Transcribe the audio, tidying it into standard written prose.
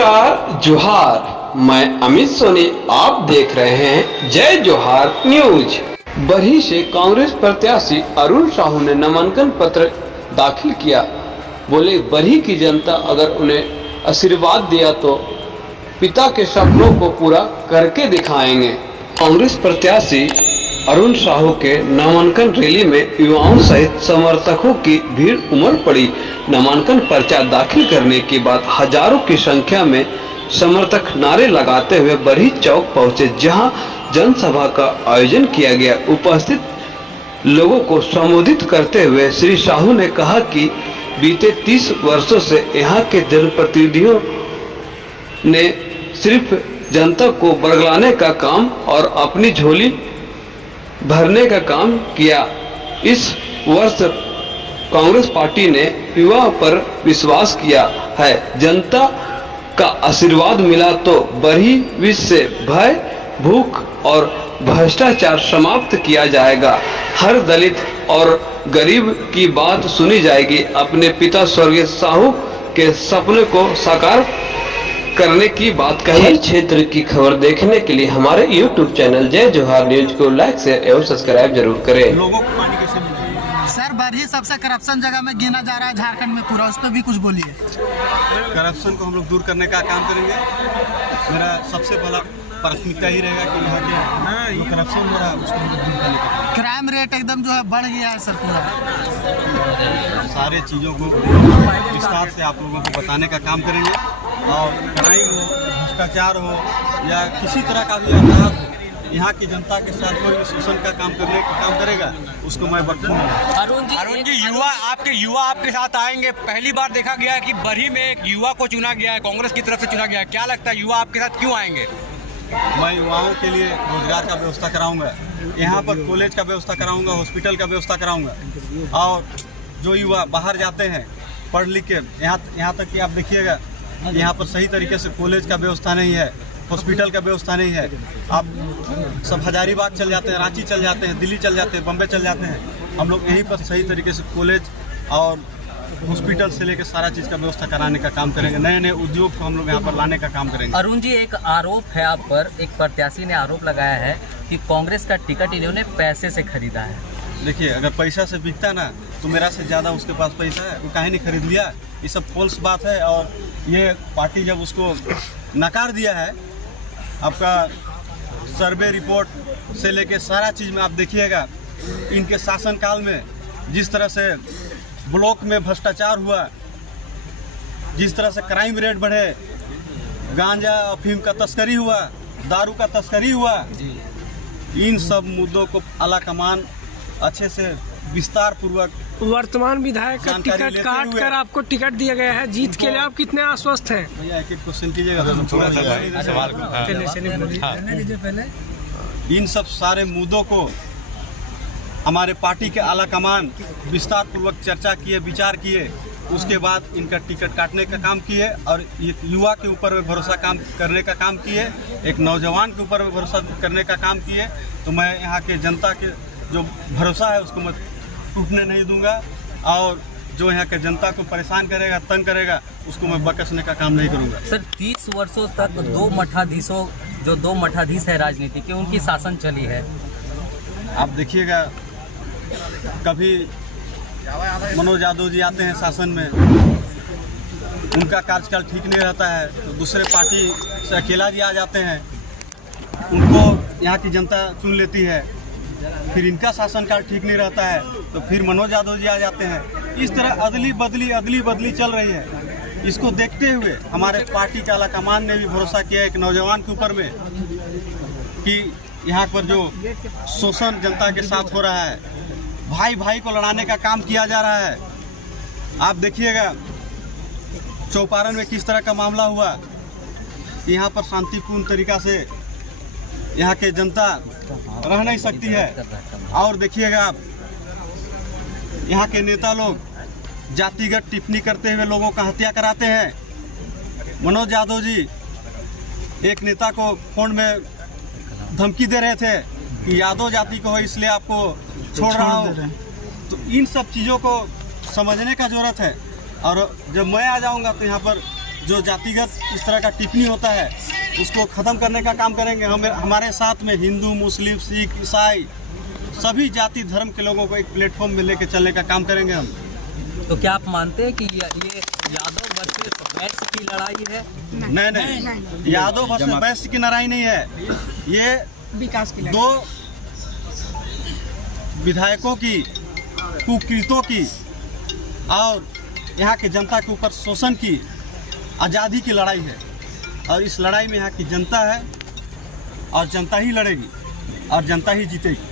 नमस्कार जोहार, मैं अमित सोनी, आप देख रहे हैं जय जोहार न्यूज। बरही से कांग्रेस प्रत्याशी अरुण साहू ने नामांकन पत्र दाखिल किया। बोले, बरही की जनता अगर उन्हें आशीर्वाद दिया तो पिता के सपनों को पूरा करके दिखाएंगे। कांग्रेस प्रत्याशी अरुण साहू के नामांकन रैली में युवाओं सहित समर्थकों की भीड़ उमड़ पड़ी। नामांकन पर्चा दाखिल करने के बाद हजारों की संख्या में समर्थक नारे लगाते हुए बरही चौक पहुंचे, जहां जनसभा का आयोजन किया गया। उपस्थित लोगों को संबोधित करते हुए श्री साहू ने कहा कि बीते 30 वर्षों से यहाँ के जनप्रतिनिधियों ने सिर्फ जनता को बरगलाने का काम और अपनी झोली भरने का काम किया। इस वर्ष कांग्रेस पार्टी ने युवा पर विश्वास किया है। जनता का आशीर्वाद मिला तो बरही विश्व से भय, भूख और भ्रष्टाचार समाप्त किया जाएगा। हर दलित और गरीब की बात सुनी जाएगी। अपने पिता स्वर्गीय साहू के सपने को साकार करने की बात कही। हर क्षेत्र की खबर देखने के लिए हमारे YouTube चैनल जय जोहार न्यूज को लाइक, शेयर एवं सब्सक्राइब जरूर करें। लोगों को पानी कैसे मिलेगी? सर, बरही सबसे करप्शन जगह में गिना जा रहा है झारखंड में पूरा, उस पर भी कुछ बोलिए। करप्शन को हम लोग दूर करने का काम करेंगे। मेरा सबसे बड़ा प्राथमिकता ही रहेगा कि यहाँ के जो करप्शन हो रहा है उसको हम लोग दूर करने का। क्राइम रेट एकदम जो है बढ़ गया है सर पूरा। सारे चीज़ों को विस्तार से आप लोगों को बताने का काम करेंगे। और क्राइम हो, भ्रष्टाचार हो या किसी तरह का भी अपराध हो, यहाँ की जनता के साथ कोई शोषण का काम करने का काम करेगा उसको मैं बख्शूंगा। अरुण जी, युवा आपके साथ आएंगे। पहली बार देखा गया है कि बरही में एक युवा को चुना गया है, कांग्रेस की तरफ से चुना गया है। क्या लगता है युवा आपके साथ क्यों आएंगे? मैं युवाओं के लिए रोजगार का व्यवस्था कराऊंगा, यहाँ पर कॉलेज का व्यवस्था कराऊंगा, हॉस्पिटल का व्यवस्था कराऊंगा। और जो युवा बाहर जाते हैं पढ़ लिख के, यहाँ तक कि आप देखिएगा यहाँ पर सही तरीके से कॉलेज का व्यवस्था नहीं है, हॉस्पिटल का व्यवस्था नहीं है। आप सब हजारीबाग चल जाते हैं, रांची चल जाते हैं, दिल्ली चल जाते हैं, बम्बई चल जाते हैं। हम लोग यहीं पर सही तरीके से कॉलेज और हॉस्पिटल से लेकर सारा चीज़ का व्यवस्था कराने का काम करेंगे। नए नए उद्योग को हम लोग यहाँ पर लाने का काम करेंगे। अरुण जी, एक आरोप है आप पर, एक प्रत्याशी ने आरोप लगाया है कि कांग्रेस का टिकट इन्होंने पैसे से खरीदा है। देखिए, अगर पैसा से बिकता ना तो मेरा से ज़्यादा उसके पास पैसा है, वो काहे नहीं खरीद लिया? ये सब फॉल्स बात है। और ये पार्टी जब उसको नकार दिया है, आपका सर्वे रिपोर्ट से लेके सारा चीज़ में आप देखिएगा, इनके शासनकाल में जिस तरह से ब्लॉक में भ्रष्टाचार हुआ, जिस तरह से क्राइम रेट बढ़े, गांजा अफीम का तस्करी हुआ, दारू का तस्करी हुआ, इन सब मुद्दों को आला कमान अच्छे से विस्तार पूर्वक वर्तमान विधायक का टिकट काट कर आपको टिकट दिया गया है, जीत के लिए आप कितने आश्वस्त हैं? भैया एक एक क्वेश्चन कीजिएगा तो पूरा इन सब सारे मुद्दों को हमारे पार्टी के आला कमान विस्तार पूर्वक चर्चा किए, विचार किए, उसके बाद इनका टिकट काटने का काम किए और एक युवा के ऊपर में भरोसा काम करने का काम किए, एक नौजवान के ऊपर में भरोसा करने का काम किए। तो मैं यहाँ के जनता के जो भरोसा है उसको मैं टूटने नहीं दूंगा। और जो यहाँ के जनता को परेशान करेगा, तंग करेगा, उसको मैं बकसने का काम नहीं करूंगा। सर, 30 वर्षों तक दो मठाधीश है राजनीति की, उनकी शासन चली है। आप देखिएगा, कभी मनोज यादव जी आते हैं शासन में, उनका कार्यकाल ठीक नहीं रहता है, तो दूसरे पार्टी से अकेला जी आ जाते हैं, उनको यहाँ की जनता चुन लेती है। फिर इनका शासनकाल ठीक नहीं रहता है तो फिर मनोज यादव जी आ जाते हैं। इस तरह अदली बदली चल रही है। इसको देखते हुए हमारे पार्टी के आला कमान ने भी भरोसा किया एक नौजवान के ऊपर में कि यहाँ पर जो शोषण जनता के साथ हो रहा है, भाई भाई को लड़ाने का काम किया जा रहा है। आप देखिएगा चौपारण में किस तरह का मामला हुआ। यहाँ पर शांतिपूर्ण तरीका से यहाँ के जनता रह नहीं सकती है। और देखिएगा आप, यहाँ के नेता लोग जातिगत टिप्पणी करते हुए लोगों का हत्या कराते हैं। मनोज यादव जी एक नेता को फोन में धमकी दे रहे थे कि यादव जाति को हो इसलिए आपको छोड़ रहा हूँ। तो इन सब चीज़ों को समझने का जरूरत है। और जब मैं आ जाऊँगा तो यहाँ पर जो जातिगत इस तरह का टिप्पणी होता है उसको ख़त्म करने का काम करेंगे। हमारे साथ में हिंदू, मुस्लिम, सिख, ईसाई सभी जाति धर्म के लोगों को एक प्लेटफॉर्म में लेकर चलने का काम करेंगे हम। तो क्या आप मानते हैं कि ये यादव वर्सेस वैश्य की लड़ाई है? नहीं, यादव वर्सेस वैश्य की लड़ाई नहीं है, ये विकास की दो विधायकों की कुकृतों की और यहाँ के जनता के ऊपर शोषण की आज़ादी की लड़ाई है। और इस लड़ाई में यहाँ की जनता है और जनता ही लड़ेगी और जनता ही जीतेगी।